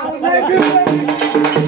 Thank you.